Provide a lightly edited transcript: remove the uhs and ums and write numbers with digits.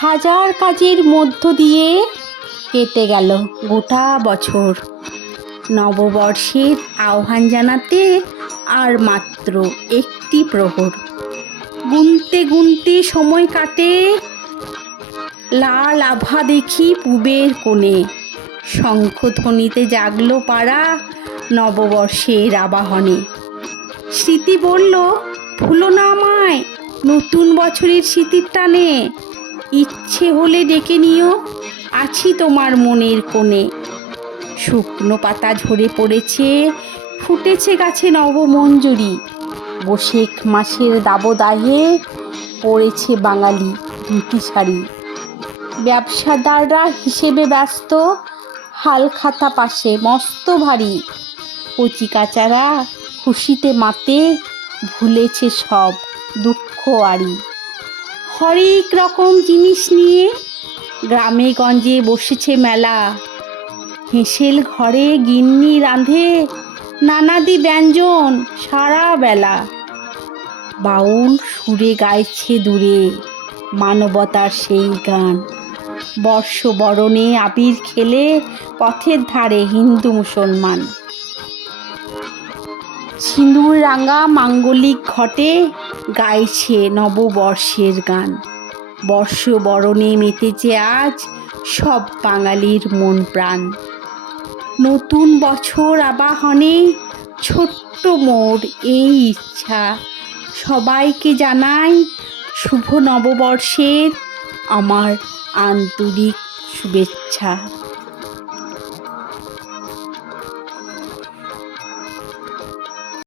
হাজার কাজের মধ্য দিয়ে কেটে গেল গোটা বছর। নববর্ষের আহ্বান জানাতে আর মাত্র একটি প্রহর। গুনতে গুনতে সময় কাটে, লাল আভা দেখি পূবের কোণে। শঙ্খধ্বনিতে জাগলো পাড়া নববর্ষের আবাহনে। স্মৃতি বলল, ভুলো না আমায় নতুন বছরের স্মৃতির টানে। ইচ্ছে হলে ডেকে নিও, আছি তোমার মনের কোণে। শুকনো পাতা ঝরে পড়েছে, ফুটেছে গাছে নবমঞ্জুরি। বৈশাখ মাসের দাবদাহে পড়েছে বাঙালি ধুতি শাড়ি। ব্যবসাদাররা হিসেবে ব্যস্ত, হালখাতা পাশে মস্ত ভারী। কচিকাচারা খুশিতে মাতে, ভুলেছে সব দুঃখ আড়ি। হরেক রকম জিনিস নিয়ে গ্রামে গঞ্জে বসেছে মেলা। হেঁসেল ঘরে গিন্নি রাঁধে নানাদি ব্যঞ্জন সারা বেলা। বাউল সুরে গাইছে দূরে মানবতার সেই গান। বর্ষবরণে আবির খেলে পথের ধারে হিন্দু মুসলমান। সিঁদুর রাঙা মাঙ্গলিক ঘটে গাইছে নববর্ষের গান। বর্ষবরণে মেতেছে আজ সব বাঙালির মন প্রাণ। নতুন বছর আবাহনে ছোট্ট মোর এই ইচ্ছা, সবাইকে জানাই শুভ নববর্ষের আমার আন্তরিক শুভেচ্ছা।